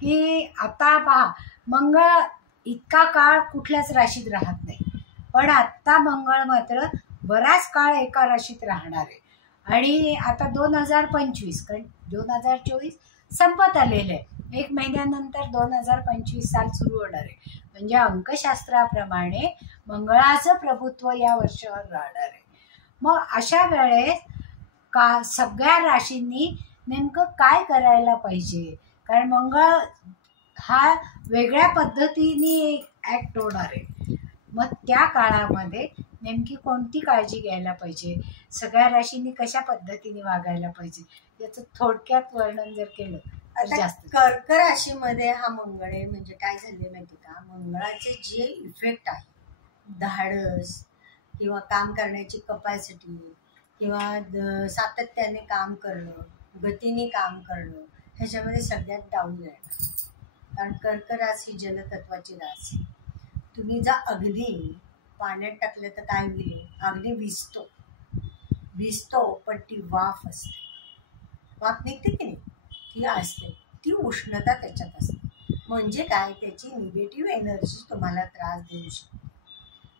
की आता पहा, मंगळ इतका काळ कुठल्याच राशीत राहत नाही, पण आत्ता मंगळ मात्र बराच काळ एका राशीत राहणार आहे. आणि आता 2025, कारण 2024 संपत आलेलं आहे, 1 महिन्यानंतर 2025 साल सुरू होणार आहे. म्हणजे अंकशास्त्राप्रमाणे मंगळाचं प्रभुत्व या वर्षावर राहणार आहे. मग अशा वेळेस का सगळ्या राशींनी नेमकं काय करायला पाहिजे, कारण मंगळ हा वेगळ्या पद्धतीने ॲक्ट होणार आहे. मग त्या काळामध्ये नेमकी कोणती काळजी घ्यायला पाहिजे, सगळ्या राशींनी कशा पद्धतीने वागायला पाहिजे, याचं थोडक्यात वर्णन जर केलं तर जास्त. कर्क राशीमध्ये हा मंगळ आहे. म्हणजे काय झाले माहिती का, मंगळाचे जे इफेक्ट आहे, धाडस किंवा काम करण्याची कपॅसिटी किंवा सातत्याने काम करणं, गतीने काम करणं, ह्याच्यामध्ये सगळ्यात डाऊन जाणार. कारण कर्क रास ही जलतत्वाची रास आहे. तुम्ही जर अग्नी पाण्यात टाकलं तर काय होईल, अग्नी विजतो, पण ती वाफ असते, वाफ निघते की नाही, ती असते, ती उष्णता त्याच्यात असते. म्हणजे काय, त्याची निगेटिव्ह एनर्जी तुम्हाला त्रास देऊ शकते.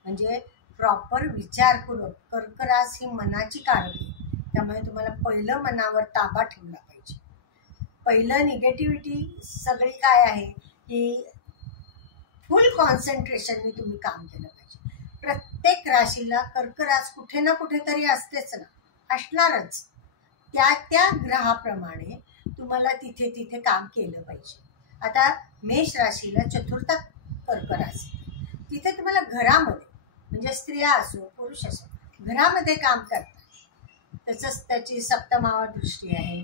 म्हणजे प्रॉपर विचारपूर्वक, कर्क रास ही मनाची कारक आहे, त्यामुळे तुम्हाला पहिलं मनावर ताबा ठेवला पाहिजे. पहिलं निगेटिव्हिटी सगळी काय आहे की फुल कॉन्सन्ट्रेशनने तुम्ही काम केलं पाहिजे. प्रत्येक राशीला कर्क रास कुठे ना कुठेतरी असतेच ना, असणारच. त्या ग्रहाप्रमाणे तुम्हाला तिथे काम केलं पाहिजे. आता मेष राशीला चतुर्थात कर्क रास, तिथे तुम्हाला घरामध्ये, म्हणजे स्त्रिया असो पुरुष असो, घरामध्ये काम करतात. त्याची सप्तमावर दृष्टी आहे,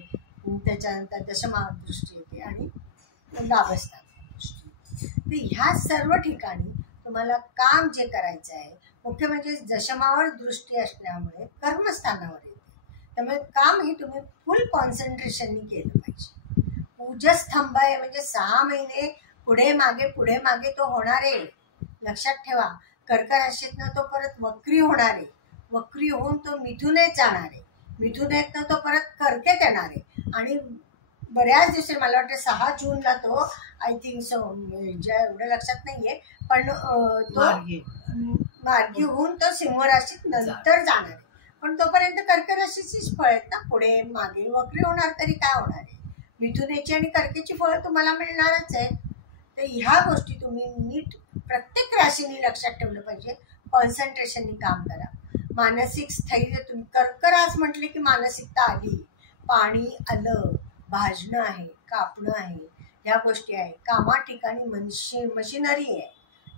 त्याच्यानंतर दशमावर दृष्टी येते आणि लाभस्थान दृष्टी. तर ह्या सर्व ठिकाणी तुम्हाला काम जे करायचं आहे, मुख्य म्हणजे दशमावर दृष्टी असल्यामुळे कर्मस्थानावर येते. त्यामुळे काम हे तुम्ही फुल कॉन्सन्ट्रेशननी केलं पाहिजे. पूजस्तंभ आहे, म्हणजे 6 महिने पुढे मागे तो होणार आहे. लक्षात ठेवा, कर्क राशीतनं तो परत वक्री होणार आहे, वक्री होऊन तो मिथुनेत जाणार आहे, मिथुनेतनं तो परत कर्केत येणार आहे. आणि बऱ्याच दिवशी, मला वाटतं 6 जूनला तो, आय थिंक सो, एवढं लक्षात नाहीये, पण तो मार्गी होऊन तो सिंह राशीत नंतर जाणार आहे. पण तोपर्यंत कर्क राशीचीच फळ आहेत ना, पुढे मागे वक्री होणार तरी काय होणार आहे, मिथुनेची आणि कर्केची फळं तुम्हाला मिळणारच आहे. तर ह्या गोष्टी तुम्ही नीट प्रत्येक राशीने लक्षात ठेवलं पाहिजे. कॉन्सन्ट्रेशननी काम करा. मानसिक स्थैर्य, तुम्ही कर्क रास म्हटले की मानसिकता आली, पाणी आलं, भाजणं आहे, कापणं आहे, ह्या गोष्टी आहे. कामा ठिकाणी मशिनरी आहे,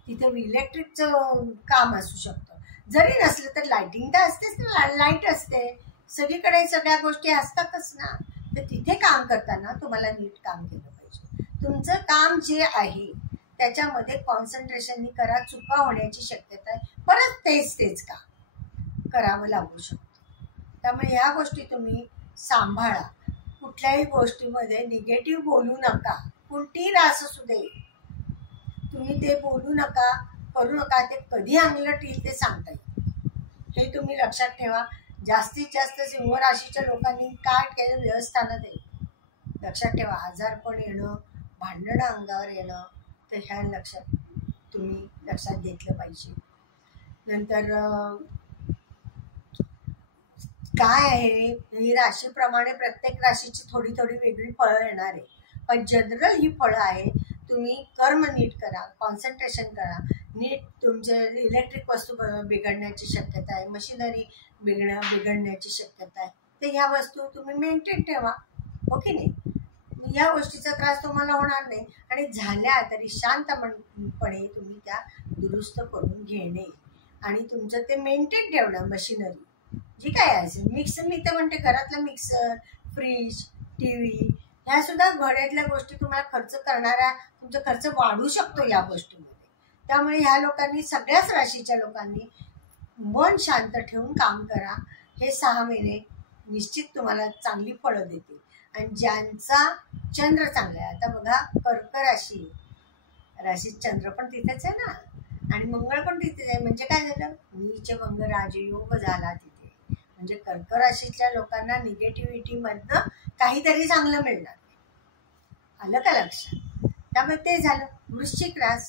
तिथे इलेक्ट्रिकचं काम असू शकतं. जरी नसलं तर लाईटिंग तर असतेच ना, लाईट असते सगळीकडे, सगळ्या गोष्टी असतातच ना. तर तिथे काम करताना तुम्हाला नीट काम केलं पाहिजे. तुमचं काम जे आहे त्याच्यामध्ये कॉन्सन्ट्रेशननी करा. चुका होण्याची शक्यता आहे, परत तेच काम करावं लागू शकतं. त्यामुळे ह्या गोष्टी तुम्ही सांभाळा. कुठल्याही गोष्टीमध्ये निगेटिव्ह बोलू नका. कोणतीही रास असू दे, तुम्ही ते बोलू नका, करू नका. ते कधी अंगलट येईल ते सांगता येईल, हे तुम्ही लक्षात ठेवा. जास्तीत जास्त सिंह राशीच्या लोकांनी काय केलं, व्यवस्थानात आहे. लक्षात ठेवा, आजारपण येणं, भांडणं अंगावर येणं, तर ह्या तुम्ही लक्षात घेतलं पाहिजे. नंतर काय आहे, ही राशीप्रमाणे प्रत्येक राशीची थोडी वेगळी फळं येणार आहे, पण जनरल ही फळं आहे. तुम्ही कर्म नीट करा, कॉन्सन्ट्रेशन करा नीट. तुमचे इलेक्ट्रिक वस्तू बिघडण्याची शक्यता आहे, मशिनरी बिघडण्याची शक्यता आहे. तर ह्या वस्तू तुम्ही मेंटेन ठेवा, हो की नाही. या गोष्टीचा त्रास तुम्हाला होणार नाही. आणि झाल्या तरी शांतपणे तुम्ही त्या दुरुस्त करून घेणे आणि तुमचं ते मेंटेन ठेवणं. मशिनरी जी काय असेल, मिक्सर, मी तर म्हणते घरातलं मिक्सर, फ्रीज, TV, ह्या सुद्धा घड्यातल्या गोष्टी तुम्हाला खर्च करणाऱ्या, तुमचा खर्च वाढू शकतो या गोष्टीमध्ये. त्यामुळे ह्या लोकांनी, सगळ्याच राशीच्या लोकांनी मन शांत ठेवून काम करा. हे 6 महिने निश्चित तुम्हाला चांगली फळं देतील. आणि ज्यांचा चंद्र चांगला आहे, आता बघा कर्क राशीत चंद्र पण तिथेच आहे ना, आणि मंगळ पण तिथेच आहे. म्हणजे काय झालं, नीचभंग राजयोग झाला तिथे. म्हणजे कर्क राशीच्या लोकांना निगेटिव्हिटी मधनं काहीतरी चांगलं मिळणार. आलं का लक्षात. त्यामुळे ते झालं. वृश्चिक रास,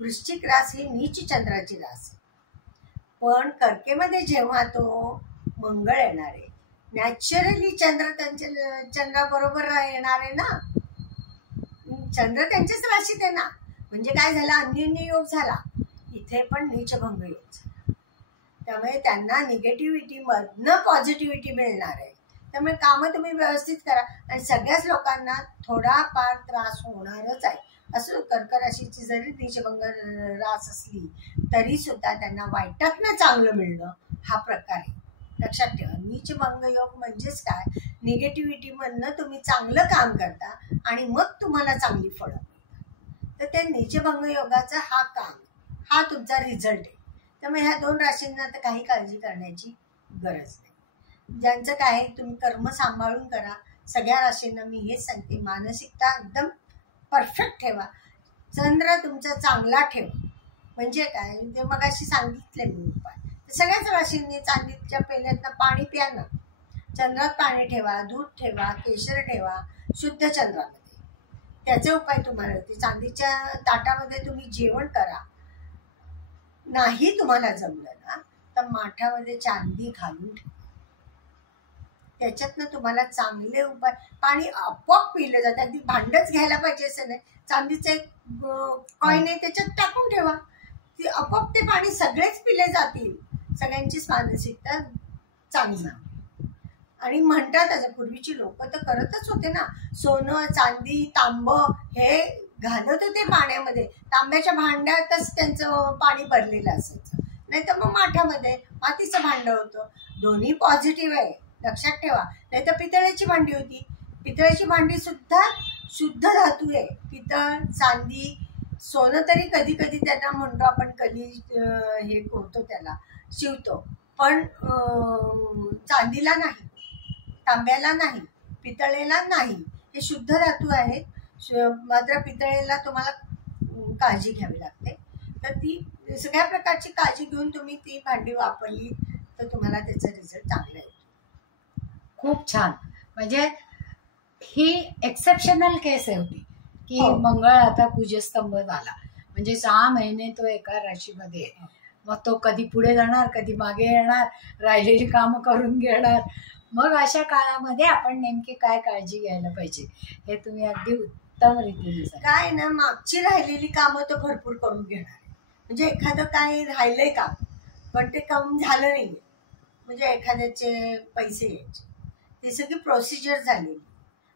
वृश्चिक रास ही नीच चंद्राची रास आहे. पण कर्केमध्ये जेव्हा तो मंगळ येणार आहे, नॅचरली चंद्र त्यांच्या चंद्राबरोबर येणार आहे ना, चंद्र त्यांच्याच राशीत आहे ना, म्हणजे काय झालं, अन्योन्य योग झाला. इथे पण नीचभंग योग झाला. त्यामुळे त्यांना निगेटिव्हिटी मधनं पॉझिटिव्हिटी मिळणार आहे. त्यामुळे कामं तुम्ही व्यवस्थित करा. आणि सगळ्याच लोकांना थोडाफार त्रास होणारच आहे. असं कर्क राशीची जरी नीचभंग रास असली तरी सुद्धा त्यांना वाईटातनं चांगलं मिळणं हा प्रकार आहे. लक्षात ठेवा, नीचभंग योग म्हणजेच काय, निगेटिव्हिटी मधनं तुम्ही चांगलं काम करता आणि मग तुम्हाला चांगली फळं मिळतात. तर त्या नीचभंग योगाचा हा काम, हा तुमचा रिझल्ट आहे. त्यामुळे ह्या 2 राशींना तर काही काळजी करण्याची गरज नाही. ज्यांचं काय, तुम्ही कर्म सांभाळून करा. सगळ्या राशींना मी हेच सांगते, मानसिकता एकदम परफेक्ट ठेवा. चंद्र तुमचा चांगला ठेवा. म्हणजे काय, ते मगाशी सांगितले मी उपाय. सगळ्याच राशींनी चांदीच्या पेल्यातनं पाणी प्या ना. चंद्रात पाणी ठेवा, दूध ठेवा, केशर ठेवा शुद्ध चंद्रामध्ये. त्याचे उपाय तुम्हाला होते. चांदीच्या ताटामध्ये तुम्ही जेवण करा. नाही तुम्हाला जमलं ना तर माठामध्ये चांदी घालून ठेवा. त्याच्यातनं तुम्हाला चांगले उपाय. पाणी आपोआप पिलं जातं. अगदी भांडच घ्यायला पाहिजे असं नाही. चांदीचं एक कॉईन आहे, त्याच्यात टाकून ठेवा. ती आपोआप ते पाणी सगळेच पिले जातील. सगळ्यांचीच मानसिकता चांगली. आणि म्हणतात आता, पूर्वीची लोक तर करतच होते ना, सोनं, चांदी, तांब हे घालत होते पाण्यामध्ये. तांब्याच्या भांड्यातच त्यांचं पाणी भरलेलं असायचं. नाही तर मग माठामध्ये मातीचं भांड होतं. दोन्ही पॉझिटिव्ह आहे, लक्षात ठेवा. नाही तर पितळेची भांडी होती. पितळेची भांडी सुद्धा शुद्ध धातू आहे. पितळ, चांदी, सोनं तरी कधी कधी त्यांना म्हणतो आपण, कधी हे होतो त्याला शिवतो, पण चांदीला नाही, तांब्याला नाही, पितळेला नाही. हे शुद्ध धातू आहेत. मात्र पितळेला तुम्हाला काळजी घ्यावी लागते. तर ती सगळ्या प्रकारची काळजी घेऊन तुम्ही ती भांडी वापरली तर तुम्हाला त्याचा रिझल्ट चांगला येतो. खूप छान. म्हणजे ही एक्सेप्शनल केस होती की मंगळ आता कुजस्तंभ झाला, म्हणजे 6 महिने तो एका राशीमध्ये. मग तो कधी पुढे जाणार, कधी मागे येणार, राहिलेली कामं करून घेणार. मग अशा काळामध्ये आपण नेमकी काय काळजी घ्यायला पाहिजे हे तुम्ही अगदी उत्तम रीतीने सांगा. काय ना, मागची राहिलेली कामं तर भरपूर करून घेणार. म्हणजे एखादं काय राहिलंय काम पण ते काम झालं नाहीये, म्हणजे एखाद्याचे पैसे यायचे, ते सगळी प्रोसिजर झालेली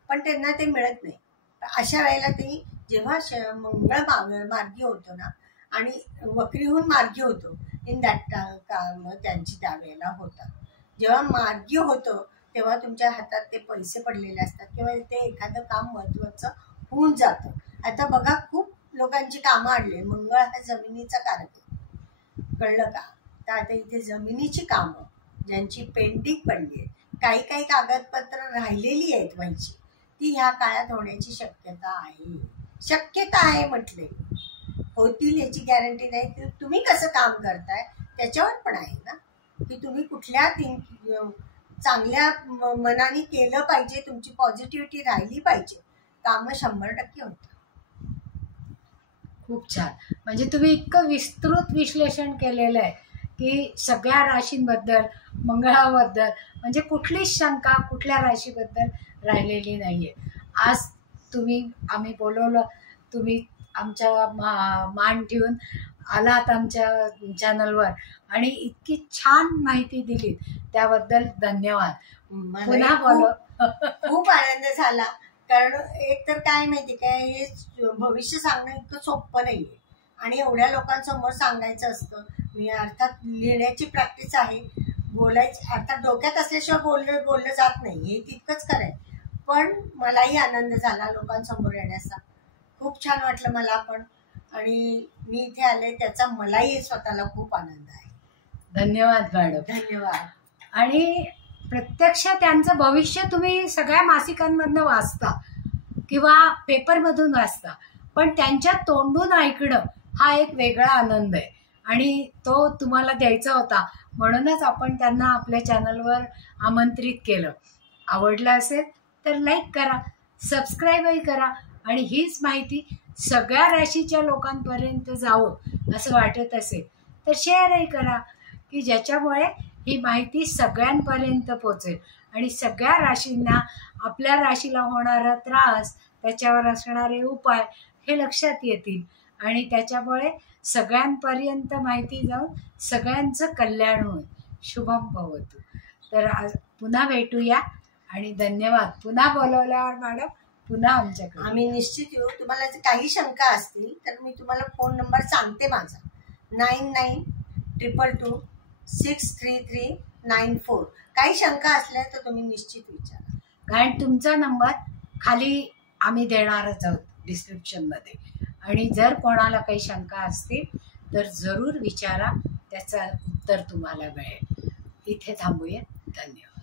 पण त्यांना ते मिळत नाही. अशा वेळेला ते जेव्हा मंगळ मार्गी होतो ना आणि वक्रीहून मार्गी होतो, इन दॅट काम त्यांची त्यावेळेला होतात. जेव्हा मार्गी होतं तेव्हा तुमच्या हातात ते पैसे पडलेले असतात किंवा ते एखादं काम महत्वाचं होऊन जातं. आता बघा, खूप लोकांची कामं आणली. मंगळ हा जमिनीचा कारक आहे, कळलं का? तर आता इथे जमिनीची कामं ज्यांची पेंडिंग पडली आहे, काही काही कागदपत्र राहिलेली आहेत व्हायची, ती ह्या काळात होण्याची शक्यता आहे. शक्यता आहे म्हटले, होतील याची गॅरंटी नाही. तुम्ही कसं काम करताय त्याच्यावर पण आहे ना, की तुम्ही कुठल्या चांगल्या मनाने केलं पाहिजे. तुमची पॉझिटिव्हिटी राहिली पाहिजे, कामं 100% होतं. खूप छान. म्हणजे तुम्ही इतकं विस्तृत विश्लेषण केलेलं आहे की सगळ्या राशींबद्दल, मंगळाबद्दल, म्हणजे कुठलीच शंका कुठल्या राशीबद्दल राहिलेली नाहीये. आज आम्ही बोलवलं, तुम्ही आमच्या मान ठेवून आलात आमच्या चॅनलवर आणि इतकी छान माहिती दिली, त्याबद्दल धन्यवाद. पुन्हा बोलव. खूप आनंद झाला. कारण एक तर काय माहिती काय, हे भविष्य सांगणं इतकं सोपं नाहीये आणि एवढ्या लोकांसमोर सांगायचं असतं. मी अर्थात लिहिण्याची प्रॅक्टिस आहे, बोलायची अर्थात डोक्यात असल्याशिवाय बोललं जात नाही, हे तितकंच खरंय. पण मलाही आनंद झाला लोकांसमोर येण्याचा. खूप छान वाटलं मला पण, आणि मी इथे आले त्याचा मलाही स्वतःला खूप आनंद आहे. धन्यवाद मॅडम. धन्यवाद. आणि प्रत्यक्ष त्यांचं भविष्य तुम्ही सगळ्या मासिकांमधनं वाचता किंवा पेपरमधून वाचता, पण त्यांच्या तोंडून ऐकणं हा एक वेगळा आनंद आहे आणि तो तुम्हाला द्यायचा होता. म्हणूनच आपण त्यांना आपल्या चॅनलवर आमंत्रित केलं. आवडलं असेल तर लाईक करा, सबस्क्राईबही करा आणि हीच माहिती सगळ्या राशीच्या लोकांपर्यंत जावं असं वाटत असेल तर शेअरही करा, की ज्याच्यामुळे ही माहिती सगळ्यांपर्यंत पोचेल आणि सगळ्या राशींना आपल्या राशीला होणारा त्रास, त्याच्यावर असणारे उपाय हे लक्षात येतील आणि त्याच्यामुळे सगळ्यांपर्यंत माहिती जाऊन सगळ्यांचं कल्याण होईल. शुभम भवतु. तर आज पुन्हा भेटूया आणि धन्यवाद. पुन्हा बोलवल्यावर मॅडम पुन्हा आमच्याकडे आम्ही निश्चित येऊ. तुम्हाला जर काही शंका असतील तर मी तुम्हाला फोन नंबर सांगते माझा 9922263394. काही शंका असल्या तर तुम्ही निश्चित विचारा. कारण तुमचा नंबर खाली आम्ही देणारच आहोत डिस्क्रिप्शनमध्ये. आणि जर कोणाला काही शंका असतील तर जरूर विचारा, त्याचं उत्तर तुम्हाला मिळेल. इथे थांबूया. धन्यवाद.